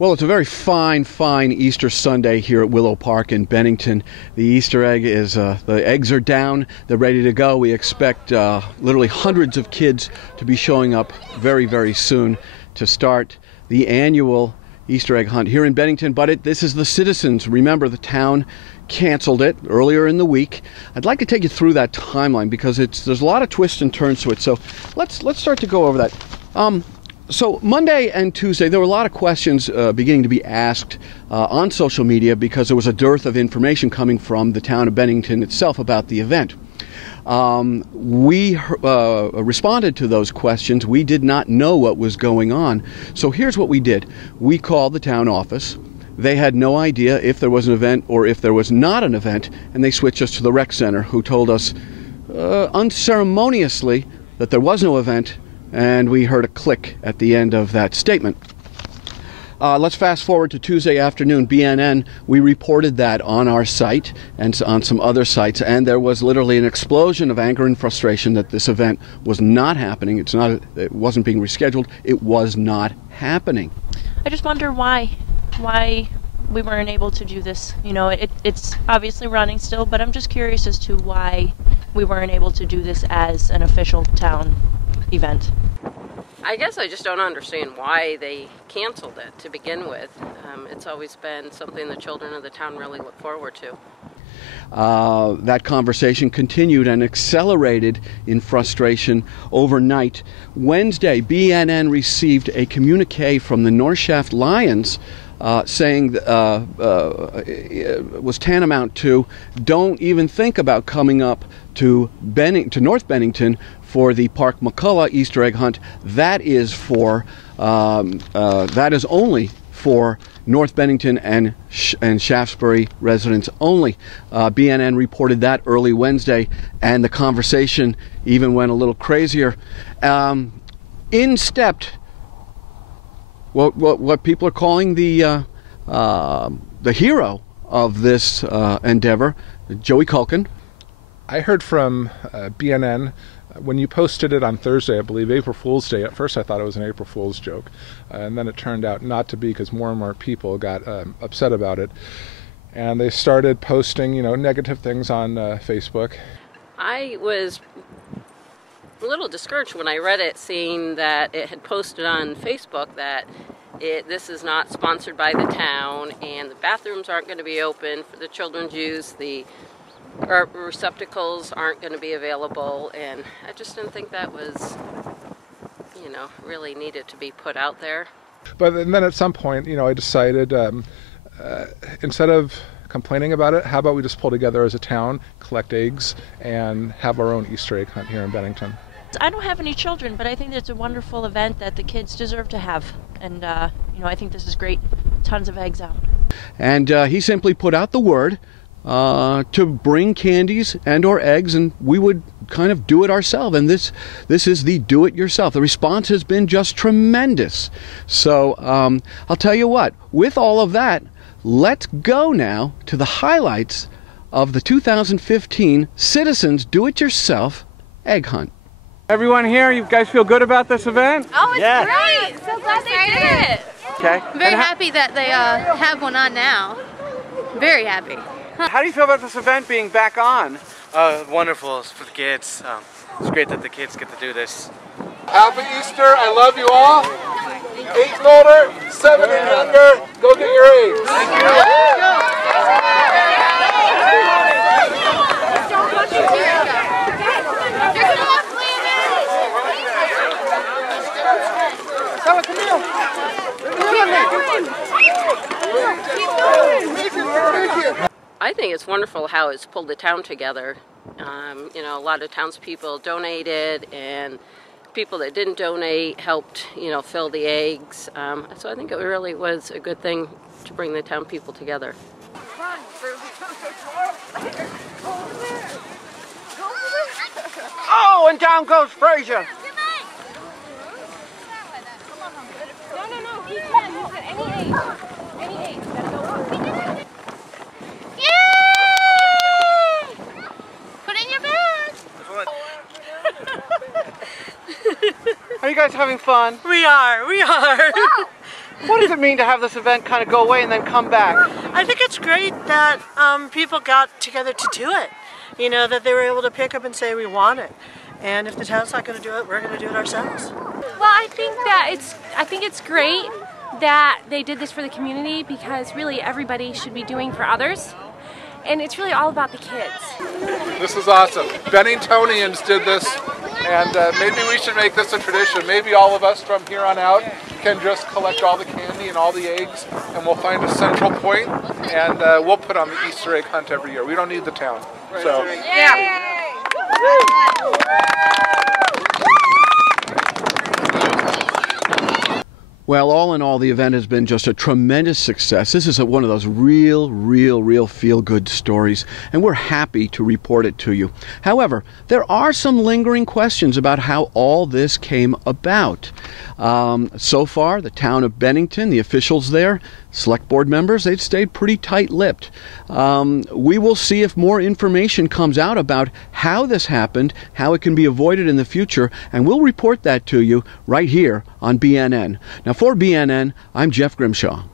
Well, it's a very fine Easter Sunday here at Willow Park in Bennington. The Easter egg is, the eggs are down, they're ready to go. We expect literally hundreds of kids to be showing up very soon to start the annual Easter egg hunt here in Bennington. But this is the citizens. Remember, the town canceled it earlier in the week. I'd like to take you through that timeline because there's a lot of twists and turns to it. So let's start to go over that. So Monday and Tuesday, there were a lot of questions beginning to be asked on social media because there was a dearth of information coming from the town of Bennington itself about the event. We responded to those questions. We did not know what was going on. So here's what we did. We called the town office. They had no idea if there was an event or if there was not an event, and they switched us to the rec center, who told us unceremoniously that there was no event. And we heard a click at the end of that statement. Let's fast forward to Tuesday afternoon. BNN, we reported that on our site and on some other sites, and there was literally an explosion of anger and frustration that this event was not happening. It wasn't being rescheduled. It was not happening. I just wonder why we weren't able to do this. You know, it's obviously running still, but I'm just curious as to why we weren't able to do this as an official town event. I guess I just don't understand why they canceled it to begin with. It's always been something the children of the town really look forward to. That conversation continued and accelerated in frustration overnight. Wednesday, BNN received a communique from the North Shaft Lions saying it was tantamount to, don't even think about coming up to North Bennington for the Park McCullough Easter egg hunt. That is only for North Bennington and Shaftesbury residents only. BNN reported that early Wednesday, and the conversation even went a little crazier. In stepped what people are calling the hero of this endeavor, Joey Culkin. I heard from BNN when you posted it on Thursday, I believe, April Fool's Day. At first I thought it was an April Fool's joke, and then it turned out not to be because more and more people got upset about it, and they started posting, negative things on Facebook. I was a little discouraged when I read it, seeing that it had posted on Facebook that this is not sponsored by the town, and the bathrooms aren't going to be open for the children's use, the receptacles aren't going to be available, and I just didn't think that was, really needed to be put out there. But then at some point, I decided instead of complaining about it, how about we just pull together as a town, collect eggs, and have our own Easter egg hunt here in Bennington. I don't have any children, but I think it's a wonderful event that the kids deserve to have, and I think this is great. Tons of eggs out. And he simply put out the word to bring candies and or eggs, and we would kind of do it ourselves. And this is the do it yourself. The response has been just tremendous. So I'll tell you what, with all of that, let's go now to the highlights of the 2015 Citizens Do It Yourself Egg Hunt. Everyone here, you guys feel good about this event? Oh, it's great! So glad they did it. Okay. I'm very happy that they have one on now. Very happy. How do you feel about this event being back on? Wonderful for the kids. It's great that the kids get to do this. Happy Easter. I love you all. 8 and older, 7 and younger, go get your eggs. Thank I think it's wonderful how it's pulled the town together. A lot of townspeople donated, and people that didn't donate helped, fill the eggs. So I think it really was a good thing to bring the town people together. Oh, and down goes Frazier. No, he can. He said any eggs. Any eggs. Gotta go. Yay! Put in your bag. Are you guys having fun? We are. What does it mean to have this event kind of go away and then come back? I think it's great that people got together to do it. You know, that they were able to pick up and say we want it. And if the town's not going to do it, we're going to do it ourselves. Well, I think it's great that they did this for the community, because really everybody should be doing for others. And it's really all about the kids. This is awesome. Benningtonians did this, and maybe we should make this a tradition. Maybe all of us from here on out can just collect all the candy and all the eggs, and we'll find a central point, and we'll put on the Easter egg hunt every year. We don't need the town. So. Yeah. Well, all in all, the event has been just a tremendous success. This is one of those real feel-good stories, and we're happy to report it to you. However, there are some lingering questions about how all this came about. So far, the town of Bennington, the officials there, select board members, they've stayed pretty tight-lipped. We will see if more information comes out about how this happened, how it can be avoided in the future, and we'll report that to you right here on BNN. Now, for BNN, I'm Jeff Grimshaw.